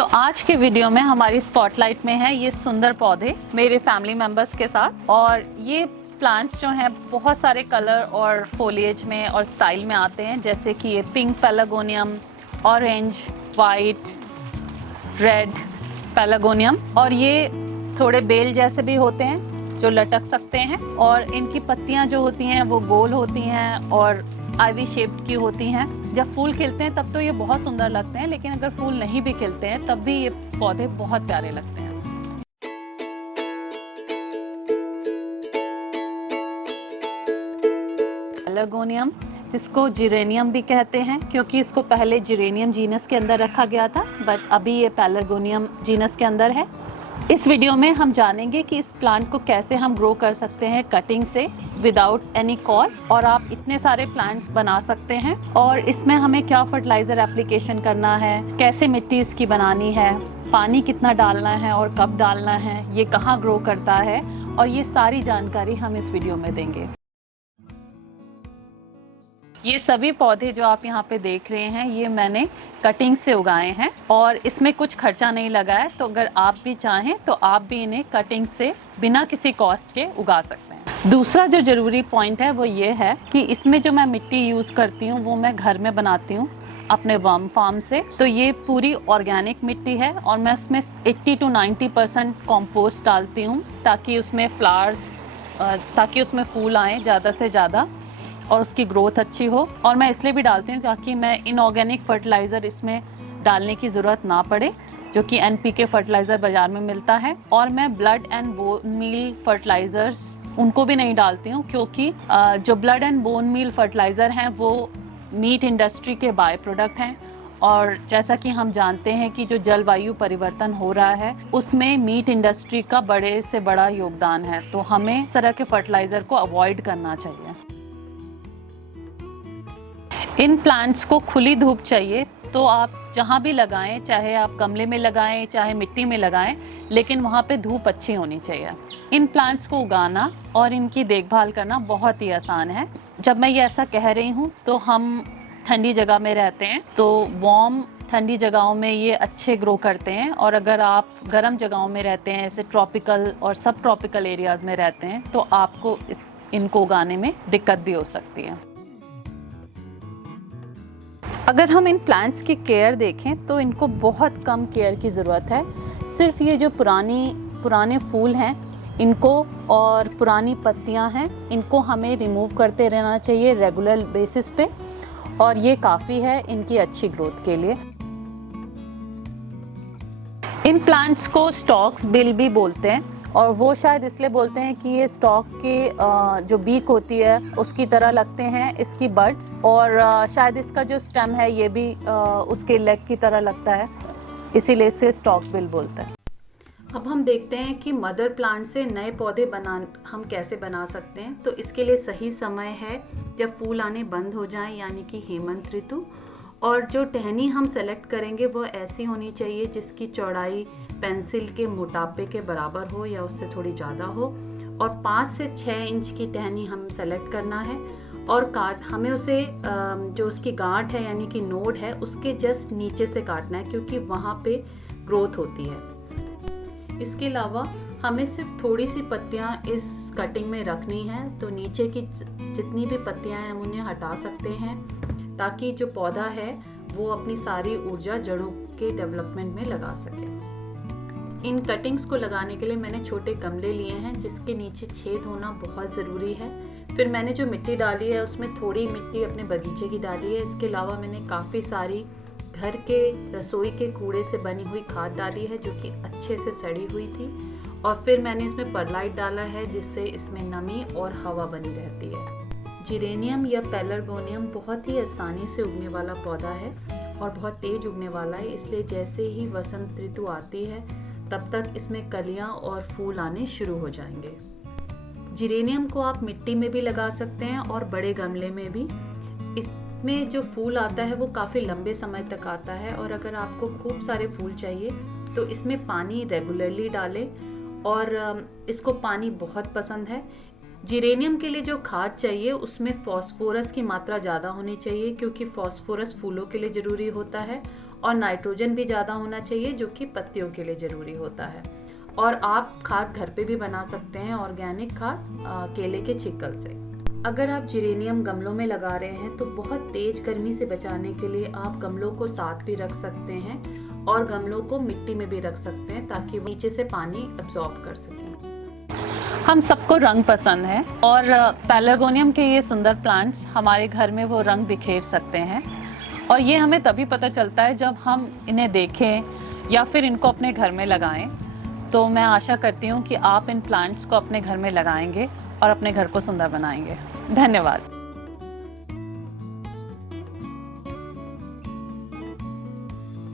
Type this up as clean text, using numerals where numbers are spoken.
तो आज के वीडियो में हमारी स्पॉटलाइट में है ये सुंदर पौधे मेरे फैमिली मेंबर्स के साथ। और ये प्लांट्स जो हैं बहुत सारे कलर और फोलिएज में और स्टाइल में आते हैं, जैसे कि ये पिंक पेलागोनियम, ऑरेंज, वाइट, रेड पेलागोनियम, और ये थोड़े बेल जैसे भी होते हैं जो लटक सकते हैं। और इनकी पत्तियां जो होती हैं वो गोल होती हैं और आईवी शेप्ड की होती हैं। जब फूल खिलते हैं तब तो ये बहुत सुंदर लगते हैं, लेकिन अगर फूल नहीं भी खिलते हैं तब भी ये पौधे बहुत प्यारे लगते हैं। पेलागोनियम, जिसको जिरेनियम भी कहते हैं, क्योंकि इसको पहले जिरेनियम जीनस के अंदर रखा गया था, बट अभी ये पेलागोनियम जीनस के अंदर है। इस वीडियो में हम जानेंगे कि इस प्लांट को कैसे हम ग्रो कर सकते हैं कटिंग से विदाउट एनी कॉस्ट, और आप इतने सारे प्लांट्स बना सकते हैं। और इसमें हमें क्या फर्टिलाइजर एप्लीकेशन करना है, कैसे मिट्टी इसकी बनानी है, पानी कितना डालना है और कब डालना है, ये कहाँ ग्रो करता है, और ये सारी जानकारी हम इस वीडियो में देंगे। ये सभी पौधे जो आप यहाँ पे देख रहे हैं ये मैंने कटिंग से उगाए हैं और इसमें कुछ खर्चा नहीं लगा है। तो अगर आप भी चाहें तो आप भी इन्हें कटिंग से बिना किसी कॉस्ट के उगा सकते हैं। दूसरा जो ज़रूरी पॉइंट है वो ये है कि इसमें जो मैं मिट्टी यूज़ करती हूँ वो मैं घर में बनाती हूँ अपने वर्म फार्म से। तो ये पूरी ऑर्गेनिक मिट्टी है और मैं उसमें 80 to 90% कॉम्पोस्ट डालती हूँ ताकि उसमें ताकि उसमें फूल आए ज़्यादा से ज़्यादा और उसकी ग्रोथ अच्छी हो। और मैं इसलिए भी डालती हूँ ताकि मैं इनऑर्गेनिक फर्टिलाइज़र इसमें डालने की ज़रूरत ना पड़े, जो कि NPK फर्टिलाइज़र बाज़ार में मिलता है। और मैं blood and bone meal fertilisers उनको भी नहीं डालती हूँ, क्योंकि जो blood and bone meal fertiliser हैं वो मीट इंडस्ट्री के बाय प्रोडक्ट हैं। और जैसा कि हम जानते हैं कि जो जलवायु परिवर्तन हो रहा है उसमें मीट इंडस्ट्री का बड़े से बड़ा योगदान है। तो हमें इस तरह के फर्टिलाइज़र को अवॉइड करना चाहिए। इन प्लांट्स को खुली धूप चाहिए, तो आप जहाँ भी लगाएं, चाहे आप गमले में लगाएं चाहे मिट्टी में लगाएं, लेकिन वहाँ पे धूप अच्छी होनी चाहिए। इन प्लांट्स को उगाना और इनकी देखभाल करना बहुत ही आसान है। जब मैं ये ऐसा कह रही हूँ तो हम ठंडी जगह में रहते हैं, तो वार्म ठंडी जगहों में ये अच्छे ग्रो करते हैं। और अगर आप गर्म जगहों में रहते हैं, जैसे ट्रॉपिकल और सब ट्रॉपिकल एरियाज़ में रहते हैं, तो आपको इनको उगाने में दिक्कत भी हो सकती है। अगर हम इन प्लांट्स की केयर देखें तो इनको बहुत कम केयर की ज़रूरत है। सिर्फ ये जो पुराने फूल हैं इनको और पुरानी पत्तियां हैं, इनको हमें रिमूव करते रहना चाहिए रेगुलर बेसिस पे, और ये काफ़ी है इनकी अच्छी ग्रोथ के लिए। इन प्लांट्स को स्टॉक्स बिल भी बोलते हैं, और वो शायद इसलिए बोलते हैं कि ये स्टॉक की जो बीक होती है उसकी तरह लगते हैं इसकी बड्स, और शायद इसका जो स्टेम है ये भी उसके लेग की तरह लगता है, इसीलिए इसे स्टॉक बिल बोलते हैं। अब हम देखते हैं कि मदर प्लांट से नए पौधे हम कैसे बना सकते हैं। तो इसके लिए सही समय है जब फूल आने बंद हो जाएं, यानी कि हेमंत ऋतु। और जो टहनी हम सेलेक्ट करेंगे वो ऐसी होनी चाहिए जिसकी चौड़ाई पेंसिल के मोटापे के बराबर हो या उससे थोड़ी ज़्यादा हो, और 5 से 6 इंच की टहनी हम सेलेक्ट करना है। और हमें उसे जो उसकी गांठ है यानी कि नोड है उसके जस्ट नीचे से काटना है, क्योंकि वहाँ पे ग्रोथ होती है। इसके अलावा हमें सिर्फ थोड़ी सी पत्तियाँ इस कटिंग में रखनी है, तो नीचे की जितनी भी पत्तियाँ हैं हम उन्हें हटा सकते हैं, ताकि जो पौधा है वो अपनी सारी ऊर्जा जड़ों के डेवलपमेंट में लगा सके। इन कटिंग्स को लगाने के लिए मैंने छोटे गमले लिए हैं जिसके नीचे छेद होना बहुत ज़रूरी है। फिर मैंने जो मिट्टी डाली है उसमें थोड़ी मिट्टी अपने बगीचे की डाली है। इसके अलावा मैंने काफ़ी सारी घर के रसोई के कूड़े से बनी हुई खाद डाली है जो कि अच्छे से सड़ी हुई थी। और फिर मैंने इसमें परलाइट डाला है जिससे इसमें नमी और हवा बनी रहती है। जिरेनियम या पेलागोनियम बहुत ही आसानी से उगने वाला पौधा है और बहुत तेज उगने वाला है, इसलिए जैसे ही वसंत ऋतु आती है तब तक इसमें कलियां और फूल आने शुरू हो जाएंगे। जिरेनियम को आप मिट्टी में भी लगा सकते हैं और बड़े गमले में भी। इसमें जो फूल आता है वो काफ़ी लंबे समय तक आता है, और अगर आपको खूब सारे फूल चाहिए तो इसमें पानी रेगुलरली डालें, और इसको पानी बहुत पसंद है। जिरेनियम के लिए जो खाद चाहिए उसमें फॉस्फोरस की मात्रा ज़्यादा होनी चाहिए, क्योंकि फॉस्फोरस फूलों के लिए ज़रूरी होता है और नाइट्रोजन भी ज़्यादा होना चाहिए जो कि पत्तियों के लिए ज़रूरी होता है। और आप खाद घर पे भी बना सकते हैं, ऑर्गेनिक खाद केले के छिक्कल से। अगर आप जिरेनियम गमलों में लगा रहे हैं तो बहुत तेज गर्मी से बचाने के लिए आप गमलों को साथ भी रख सकते हैं और गमलों को मिट्टी में भी रख सकते हैं ताकि वो नीचे से पानी अब्सॉर्ब कर सकें। हम सबको रंग पसंद है और पेलार्गोनियम के ये सुंदर प्लांट्स हमारे घर में वो रंग बिखेर सकते हैं और ये हमें तभी पता चलता है जब हम इन्हें देखें या फिर इनको अपने घर में लगाएं। तो मैं आशा करती हूँ कि आप इन प्लांट्स को अपने घर में लगाएंगे और अपने घर को सुंदर बनाएंगे। धन्यवाद।